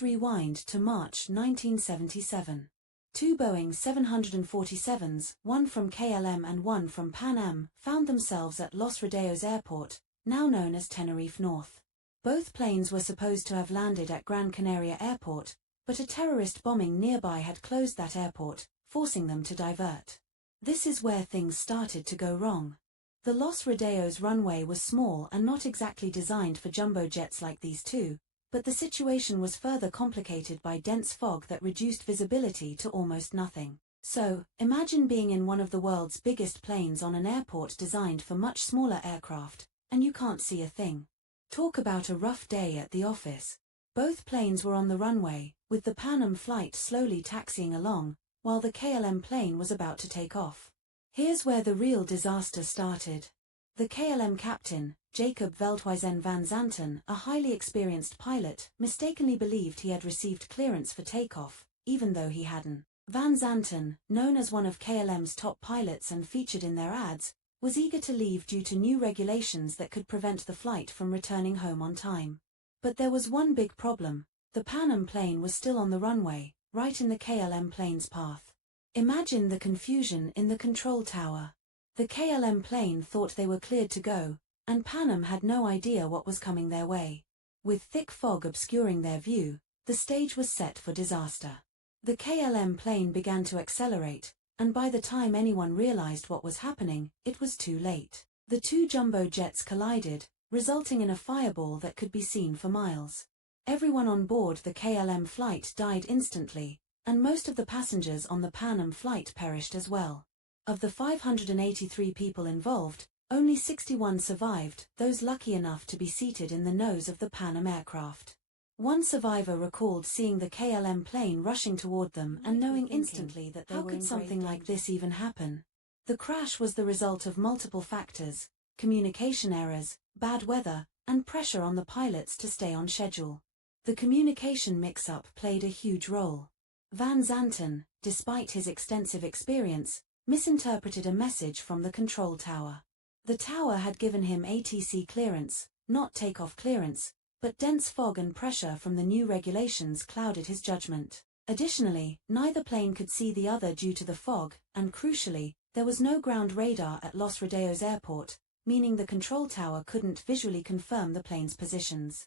Let's rewind to March 1977. Two Boeing 747s, one from KLM and one from Pan Am, found themselves at Los Rodeos Airport, now known as Tenerife North. Both planes were supposed to have landed at Gran Canaria Airport, but a terrorist bombing nearby had closed that airport, forcing them to divert. This is where things started to go wrong. The Los Rodeos runway was small and not exactly designed for jumbo jets like these two, but the situation was further complicated by dense fog that reduced visibility to almost nothing. So, imagine being in one of the world's biggest planes on an airport designed for much smaller aircraft, and you can't see a thing. Talk about a rough day at the office. Both planes were on the runway, with the Pan Am flight slowly taxiing along, while the KLM plane was about to take off. Here's where the real disaster started. The KLM captain, Jacob Veldhuizen van Zanten, a highly experienced pilot, mistakenly believed he had received clearance for takeoff, even though he hadn't. Van Zanten, known as one of KLM's top pilots and featured in their ads, was eager to leave due to new regulations that could prevent the flight from returning home on time. But there was one big problem. The Pan Am plane was still on the runway, right in the KLM plane's path. Imagine the confusion in the control tower. The KLM plane thought they were cleared to go, and Pan Am had no idea what was coming their way. With thick fog obscuring their view, the stage was set for disaster. The KLM plane began to accelerate, and by the time anyone realized what was happening, it was too late. The two jumbo jets collided, resulting in a fireball that could be seen for miles. Everyone on board the KLM flight died instantly, and most of the passengers on the Pan Am flight perished as well. Of the 583 people involved, only 61 survived, those lucky enough to be seated in the nose of the Pan Am aircraft. One survivor recalled seeing the KLM plane rushing toward them and knowing instantly that they were in grave danger. How could something like this even happen? The crash was the result of multiple factors: communication errors, bad weather, and pressure on the pilots to stay on schedule. The communication mix-up played a huge role. Van Zanten, despite his extensive experience, misinterpreted a message from the control tower. The tower had given him ATC clearance, not takeoff clearance, but dense fog and pressure from the new regulations clouded his judgment. Additionally, neither plane could see the other due to the fog, and crucially, there was no ground radar at Los Rodeos Airport, meaning the control tower couldn't visually confirm the plane's positions.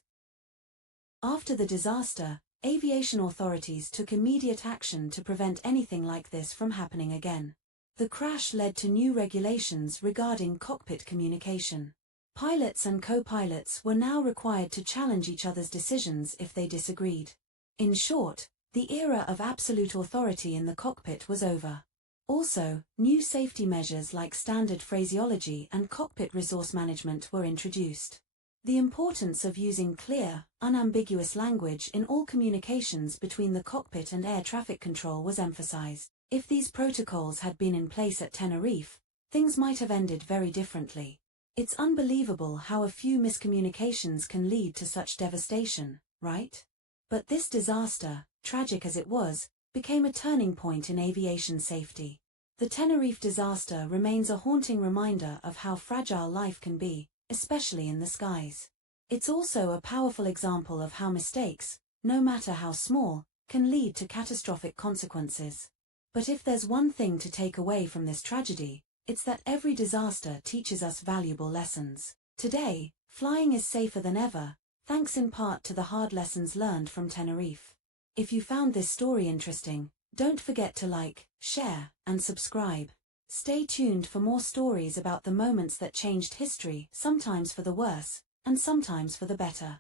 After the disaster, aviation authorities took immediate action to prevent anything like this from happening again. The crash led to new regulations regarding cockpit communication. Pilots and co-pilots were now required to challenge each other's decisions if they disagreed. In short, the era of absolute authority in the cockpit was over. Also, new safety measures like standard phraseology and cockpit resource management were introduced. The importance of using clear, unambiguous language in all communications between the cockpit and air traffic control was emphasized. If these protocols had been in place at Tenerife, things might have ended very differently. It's unbelievable how a few miscommunications can lead to such devastation, right? But this disaster, tragic as it was, became a turning point in aviation safety. The Tenerife disaster remains a haunting reminder of how fragile life can be, especially in the skies. It's also a powerful example of how mistakes, no matter how small, can lead to catastrophic consequences. But if there's one thing to take away from this tragedy, it's that every disaster teaches us valuable lessons. Today, flying is safer than ever, thanks in part to the hard lessons learned from Tenerife. If you found this story interesting, don't forget to like, share, and subscribe. Stay tuned for more stories about the moments that changed history, sometimes for the worse, and sometimes for the better.